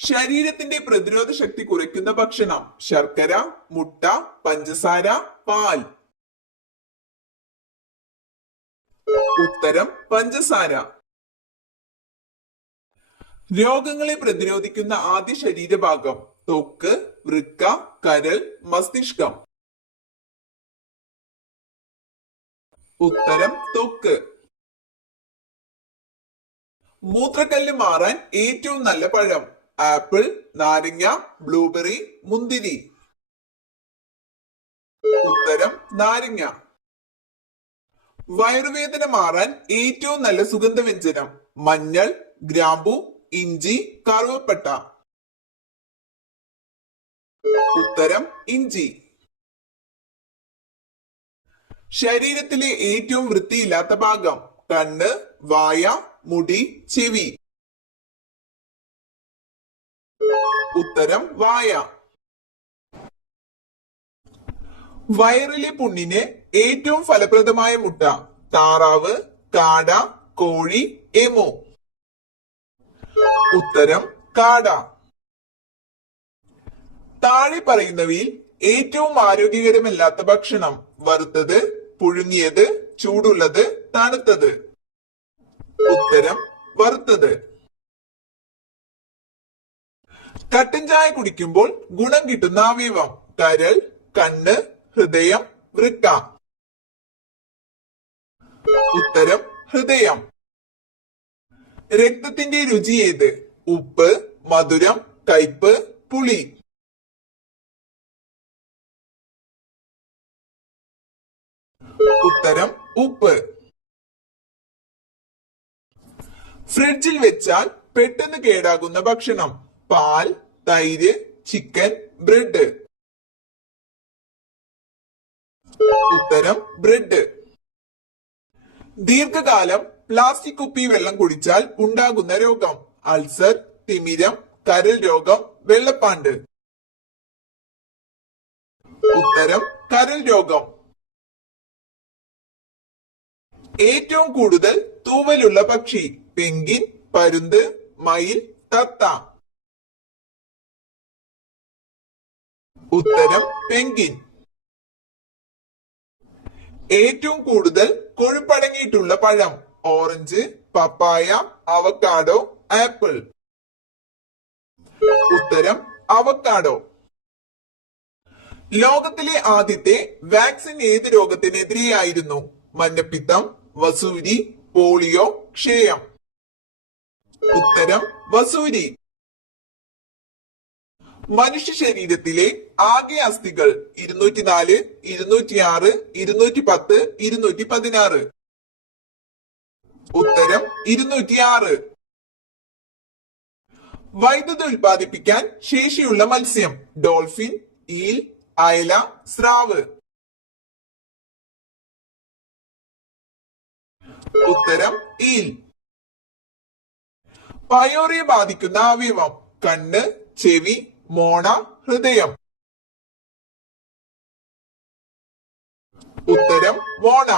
ശരീരത്തിന്റെ പ്രതിരോധ ശക്തി കുറയ്ക്കുന്ന ഭക്ഷണം: ശർക്കര, മുട്ട, പഞ്ചസാര, പാൽ. ഉത്തരം പഞ്ചസാര. രോഗങ്ങളെ പ്രതിരോധിക്കുന്ന ആദ്യ ശരീരഭാഗം: ത്വക്ക്, വൃക്ക, കരൾ, മസ്തിഷ്കം. ഉത്തരം ത്വക്ക്. മൂത്രക്കല്ല് മാറാൻ ഏറ്റവും നല്ല പഴം: ആപ്പിൾ, നാരങ്ങ, ബ്ലൂബെറി, മുന്തിരി. ഉത്തരം നാരങ്ങ. വയറുവേദന മാറാൻ ഏറ്റവും നല്ല സുഗന്ധവ്യഞ്ജനം: മഞ്ഞൾ, ഗ്രാമ്പു, ഇഞ്ചി, കറുവപ്പട്ട. ഉത്തരം ഇഞ്ചി. ശരീരത്തിലെ ഏറ്റവും വൃത്തിയില്ലാത്ത ഭാഗം: കണ്ണ്, വായ, മുടി, ചെവി. ഉത്തരം വായ. വയറിലെ പുണ്ണിന് ഏറ്റവും ഫലപ്രദമായ മുട്ട: താറാവ്, കാട, കോഴി, എമു. ഉത്തരം കാട. താഴെ പറയുന്നവയിൽ ഏറ്റവും ആരോഗ്യകരമല്ലാത്ത ഭക്ഷണം: വറുത്തത്, പുഴുങ്ങിയത്, ചൂടുള്ളത്, തണുത്തത്. ഉത്തരം വറുത്തത്. കട്ടൻ ചായ കുടിക്കുമ്പോൾ ഗുണം കിട്ടുന്ന അവയവം: കരൾ, കണ്ണ്, ഹൃദയം, വൃക്ക. ഉത്തരം ഹൃദയം. രക്തത്തിന്റെ രുചി ഏത്? ഉപ്പ്, മധുരം, കയ്പ്, പുളി. ഉത്തരം ഉപ്പ്. ഫ്രിഡ്ജിൽ വെച്ചാൽ പെട്ടെന്ന് കേടാകുന്ന ഭക്ഷണം: പാൽ, തൈര്, ചിക്കൻ, ബ്രെഡ്. ഉത്തരം ബ്രെഡ്. ദീർഘകാലം പ്ലാസ്റ്റിക് കുപ്പി വെള്ളം കുടിച്ചാൽ ഉണ്ടാകുന്ന രോഗം: അൾസർ, തിമിരം, കരൾ രോഗം, വെള്ളപ്പാണ്ട്. ഉത്തരം കരൾ രോഗം. ഏറ്റവും കൂടുതൽ തൂവലുള്ള പക്ഷി: പെൻഗിൻ, പരുന്ത്, മയിൽ, തത്ത. ഉത്തരം പെൻഗിൻ. ഏറ്റവും കൂടുതൽ കൊഴുപ്പടങ്ങിയിട്ടുള്ള പഴം: ഓറഞ്ച്, പപ്പായ, അവക്കാഡോ, ആപ്പിൾ. ഉത്തരം അവക്കാഡോ. ലോകത്തിലെ ആദ്യത്തെ വാക്സിൻ ഏത് രോഗത്തിനെതിരെയായിരുന്നു? മഞ്ഞപ്പിത്തം, വസൂരി, പോളിയോ, ക്ഷയം. ഉത്തരം വസൂരി. മനുഷ്യ ശരീരത്തിലെ ആകെ അസ്ഥികൾ: 204, 206, 210, 216. ഉത്തരം 206. വൈദ്യുതി ഉൽപ്പാദിപ്പിക്കാൻ ശേഷിയുള്ള മത്സ്യം: ഡോൾഫിൻ, ഈൽ, അയല, സ്രാവ്. ഉത്തരം ഈൽ. പയോറിയെ ബാധിക്കുന്ന അവയവം: കണ്ണ്, ചെവി, മോണ, ഹൃദയം. ഉത്തരം മോണ.